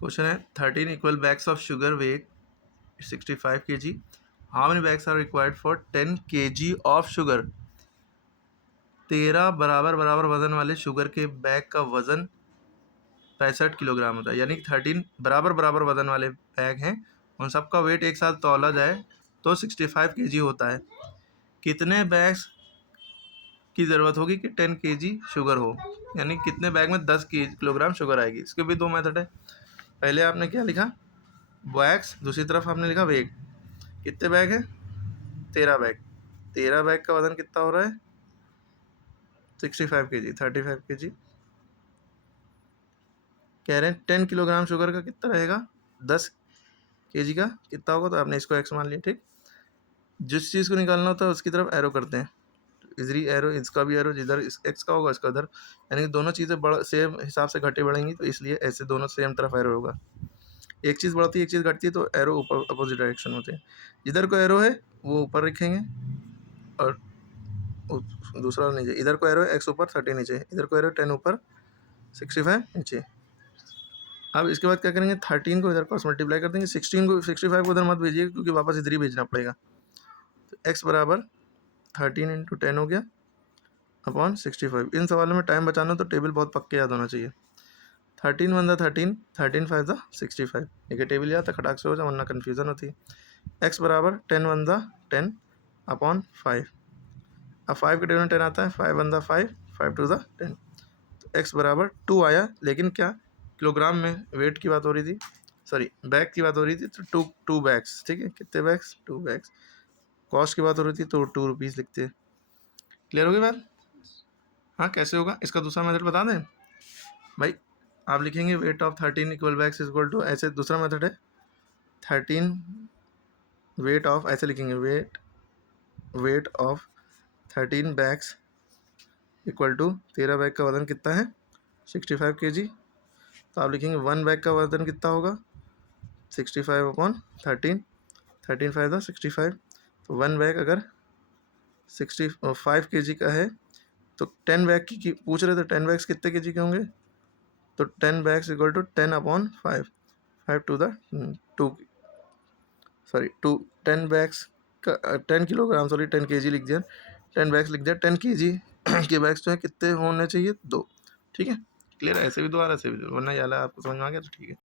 Question है 13 equal bags of sugar weight 65 kg. How many bags are required for 10 kg of sugar. 13 बराबर बराबर वजन वाले sugar के बैग का वजन 65 किलोग्राम होता है. यानी कि 13 बराबर बराबर वजन वाले बैग हैं, उन सबका वेट एक साथ तौला जाए तो 65 kg होता है. कितने बैग्स की ज़रूरत होगी कि 10 kg शुगर हो, यानी कितने बैग में 10 किलोग्राम शुगर आएगी. इसके भी दो मेथड है. पहले आपने क्या लिखा, बैग्स, दूसरी तरफ आपने लिखा वेट. कितने बैग हैं, 13 बैग. 13 बैग का वजन कितना हो रहा है, 65 kg, 35 kg. कह रहे हैं 10 किलोग्राम शुगर का कितना रहेगा, 10 kg का कितना होगा, तो आपने इसको एक्स मान लिया. ठीक, जिस चीज़ को निकालना होता है उसकी तरफ एरो करते हैं. इधर एरो, इसका भी एरो, जिधर एक्स का होगा इसका उधर. यानी कि दोनों चीज़ें बड़ा सेम हिसाब से घटे बढ़ेंगी, तो इसलिए ऐसे दोनों सेम तरफ एरो होगा. एक चीज़ बढ़ती है एक चीज़ घटती है तो एरो ऊपर अपोजिट डायरेक्शन होते हैं. जिधर को एरो है वो ऊपर रखेंगे और दूसरा नीचे. इधर को एरो है एक्स ऊपर 30 नीचे, इधर को एरो 10 ऊपर 65 नीचे. अब इसके बाद क्या करेंगे, 13 को इधर क्रॉस मल्टीप्लाई कर देंगे. 16 को 65 को उधर मत भेजिए क्योंकि वापस इधर ही भेजना पड़ेगा. तो एक्स बराबर 13 इंटू 10 हो गया अपॉन 65. इन सवालों में टाइम बचाना तो टेबल बहुत पक्के याद होना चाहिए. 13 वन द 13, 13 5 द 65. ठीक है, टेबल याद था, खटाक से हो जाए वरना कन्फ्यूज़न होती है. एक्स बराबर 10 वन द 10 अपॉन 5. अब 5 के टेबल में 10 आता है, 5 वन द 5, 5 टू द 10. तो एक्स बराबर 2 आया, लेकिन क्या किलोग्राम में वेट की बात हो रही थी, सॉरी बैग की बात हो रही थी, तो टू बैग्स. ठीक है, कितने बैग्स, 2 बैग्स. कॉस्ट की बात हो रही थी तो 2 रुपीज़ लिखते हैं. क्लियर होगी बात. हाँ, कैसे होगा इसका दूसरा मेथड बता दें भाई. आप लिखेंगे weight of 13 equal bags is equal to, ऐसे दूसरा मेथड है 13 वेट ऑफ, ऐसे लिखेंगे weight of 13 bags equal to 13 bag का वजन कितना है 65 kg. तो आप लिखेंगे 1 बैग का वजन कितना होगा 65 अपॉन 13, 13 5 था 65. तो 1 बैग अगर 65 kg का है तो 10 बैग की पूछ रहे थे, 10 बैग्स कितने kg के होंगे, तो 10 bags equal to 10 upon 5, 5 to the 2, sorry 10 bags का 10 किलोग्राम, सॉरी 10 kg लिख दिया, 10 बैग्स लिख दिया. 10 kg के बैग्स जो है कितने होने चाहिए, 2. ठीक है, क्लियर है. ऐसे भी 2 आ रहा है, ऐसे भी 2, वरना ये वाला आपको समझ में आ गया तो ठीक है.